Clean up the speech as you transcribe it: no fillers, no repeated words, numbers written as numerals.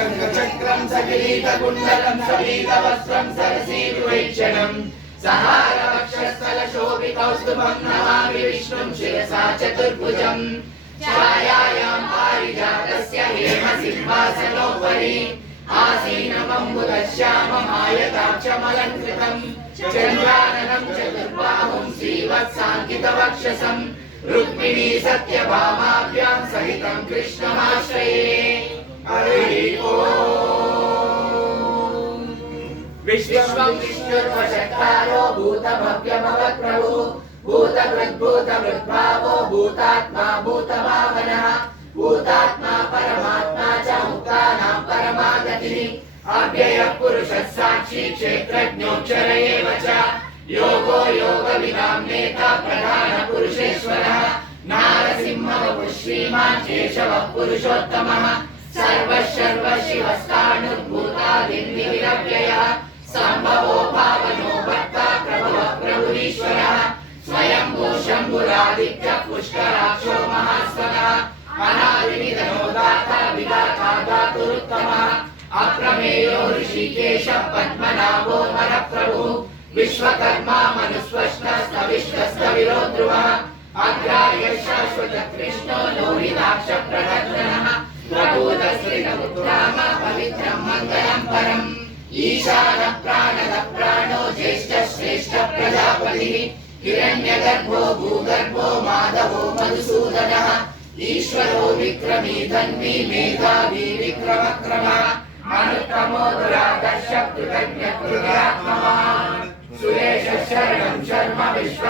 चक्रं सकिरीटकुण्डलं सपीतवस्त्रं सरसीरुवैक्षणं सहारवक्षस्थलशोभितौस्तुभं नमामि विष्णुं शिरसा चतुर्भुजं छायायां पारिजातस्य हेमसिंहासनोपरि आसीनमम्बुदश्याममायताक्षमलङ्कृतं चन्द्राननं चतुर्बाहुं श्रीवत्साङ्कितवक्षसं रुक्मिणी सत्यभामाभ्यां सहितं कृष्णमाश्रये। हरि ओम। विश्वं विष्णुर्वशक्तारो भूतभव्यमवत्प्रभुः भूतभृद्भावो भूतात्मा भूतभावनः भूतात्मा परमात्मा च मुक्तानां परमागतिः अव्ययः पुरुषः साक्षी क्षेत्रज्ञोऽक्षर एव च योगो योगविदां नेता प्रधानपुरुषेश्वरः नारसिंहवपुः श्रीमान् केशवः पुरुषोत्तमः सर्वशिवस्तानुर्भूतादिर्निरव्ययः सम्भवो भावनो भक्ता प्रभवः प्रभुरीश्वरः स्वयंभू शम्भुरादित्यः पुष्कराक्षो महास्वनः अनादिनिधनो दाता विधाता धातुरुत्तमः अप्रमेयो ऋषिकेशः पद्मनाभो नरप्रभुः विश्वकर्मा मनुस्वष्टस्तविष्टस्तविरो ध्रुवः अग्राह्य शाश्वत कृष्णो लोहिताक्ष प्रदर्शनः प्रभूतश्रीपुत्राम पवित्रं मङ्गलं परम् ईशान प्राणद प्राणो ज्येष्ठ श्रेष्ठ प्रजापतिः हिरण्यगर्भो भूगर्भो माधवो मधुसूदनः ईश्वरो विक्रमी धन्वी मेधावी विक्रमक्रमः अनुत्तमो दुरादर्श कृतज्ञ कृतात्मवान् सुरेश शरणं शर्म विश्व